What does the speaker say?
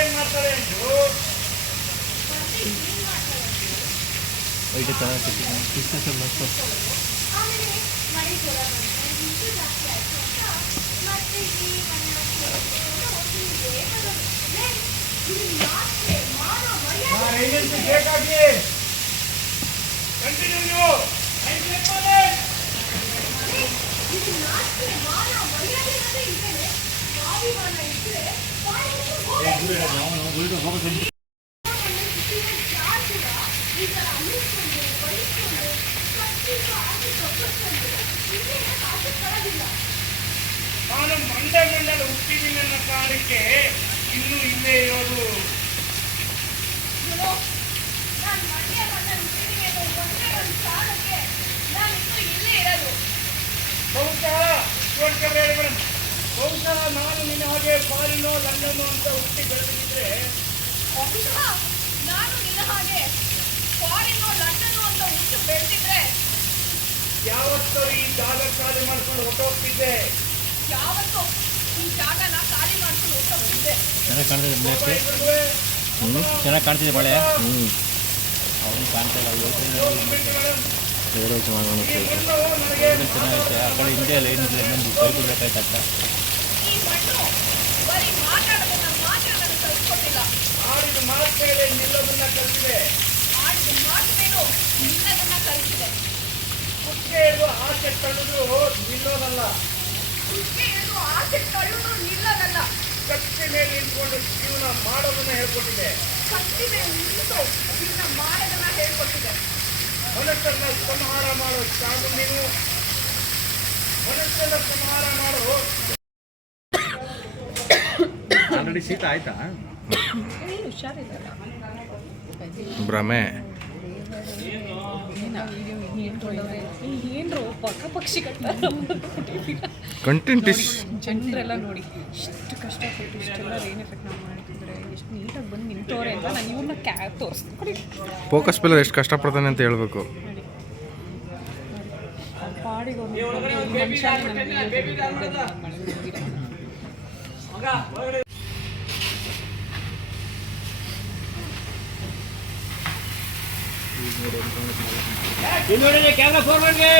ಏನ್ ಮಾಡ್ತಾರೆ ನಾನು ಮಂಡಲ ಹುಟ್ಟಿದ್ದೀನಿ ಅನ್ನೋ ಕಾರಣಕ್ಕೆ ಇನ್ನೂ ಇಲ್ಲೇ ಇರೋದು. ಬಹುಶಃ ನಾನು ನಿನ್ನ ಹಾಗೆ ಫಾರಿನೋ ಲಂಡನ್ನೋ ಅಂತ ಹುಟ್ಟಿ ಬೆಳೆದಿದ್ರೆ ಯಾವತ್ತೂ ಈ ಜಾಗ ಖಾಲಿ ಮಾಡ್ಕೊಂಡು ಹೊಟ್ಟೋಗ್ತಿದ್ದೆ. ಚೆನ್ನಾಗಿ ಕಾಣ್ತಿದೆ ಮಳೆ. ಅವನು ಕಾಣ್ತಾ ಇಲ್ಲ. ಚೆನ್ನಾಗೈತೆ. ಆ ಕಡೆ ಹಿಂದೆ ಲೈನ್ ಇದೆ, ಇನ್ನೊಂದು ಪೈಪು ಬೇಕಾಯ್ತಕ್ಕ. ಆಡಿದ ಮಾತು ಮೇಲೆ ನಿಲ್ಲೋದನ್ನ ಕಲಿಸಿದೆ. ಕುಕ್ಕೆ ಇದು ಆಸೆ ತಳ್ಳುದು ನಿಲ್ಲೋದಲ್ಲ. ಕತ್ತಿ ಮೇಲೆ ನಿಂತ್ಕೊಂಡು ಜೀವನ ಮಾಡೋದನ್ನ ಹೇಳ್ಕೊಟ್ಟಿದೆ. ಮನಸ್ಸನ್ನ ಸಂಹಾರ ಮಾಡೋ ಚಾಮುಂಡಿನು, ಮನಸ್ಸನ್ನ ಸಂಹಾರ ಮಾಡೋ. ಆಲ್ರೆಡಿ ಶೀತ ಆಯ್ತಾ? ಭ್ರಮೆ ಕಂಟೆಂಟ್ ಜನರೆಲ್ಲ ನೋಡಿ ಎಷ್ಟು ಕಷ್ಟಪಟ್ಟು ಇಷ್ಟೆಲ್ಲ ರೇನ್ ಎಫೆಕ್ಟ್ ನಾವು ಮಾಡಿದ್ರೆ ಎಷ್ಟು ನೀಟಾಗಿ ಬಂದು ನಿಂತವ್ರೆ ಅಂತ ನಾನು ಇವ್ರನ್ನ ಕ್ಯಾಬ್ ತೋರಿಸ್ತೀನಿ. ಫೋಕಸ್ ಪಿಲ್ಲರ್ ಎಷ್ಟು ಕಷ್ಟಪಡ್ತಾನೆ ಅಂತ ಹೇಳ್ಬೇಕು. ಕ್ಯಾಮ್ರಾ ಫೋರ್ವರ್ಡ್ಗೆ